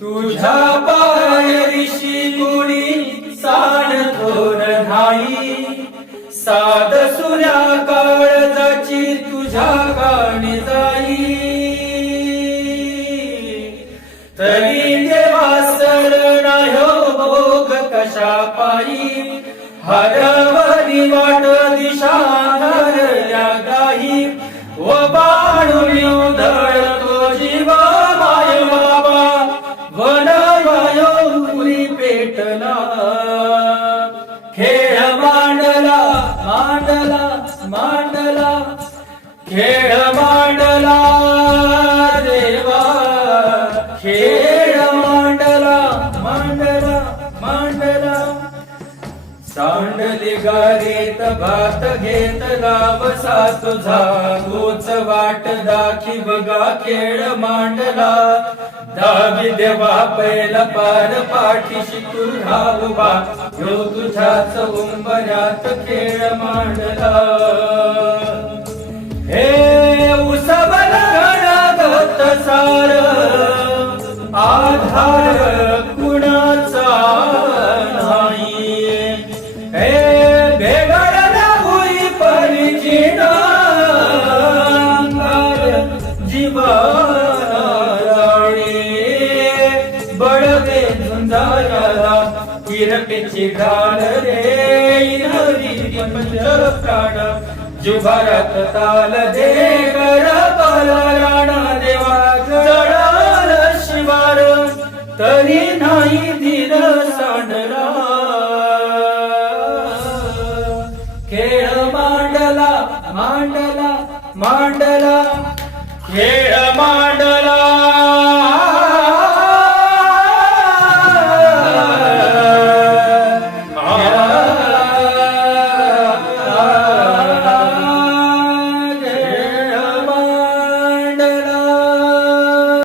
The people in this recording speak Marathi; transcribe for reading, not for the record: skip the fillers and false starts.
तुझ्या पायरीशी कोणी साड थोर नाही, साध सुऱ्या काळजाची तुझ्या गाणी जाई. तरी देवा सरणायो भोग कशा पायी, हरवली वाट दिशा धरल्या गाई. व बाळून उधळतो जीव माय बाबा, वनवायो पुरी पेटला. खेळ मांडला मांडला मांडला, खेळ मांडला देवा, खेळ मांडला मांडला मांडला. सांडली गारीत भात घेतला बसा तुझा, तूच वाट दाखी बघा खेळ मांडला. दावी देवा पैल पार पाठीशी तुझा उभा, ह्यो तुझ्याच उंबऱ्यात खेळ मांडला. हे उसवल गणगत सार, आधार कुणाचा नाही. हे भेगडला होई परिचित, जीवनाराणी बळवे झुंजाराला. किरपेची ढाल रे इनवी पंचर प्राण, जुभारात ताल दे गळपाल राणा. देवा जळाल शिवार, तरी नाही धीर सांडला. खेळ मांडला मांडला मांडला.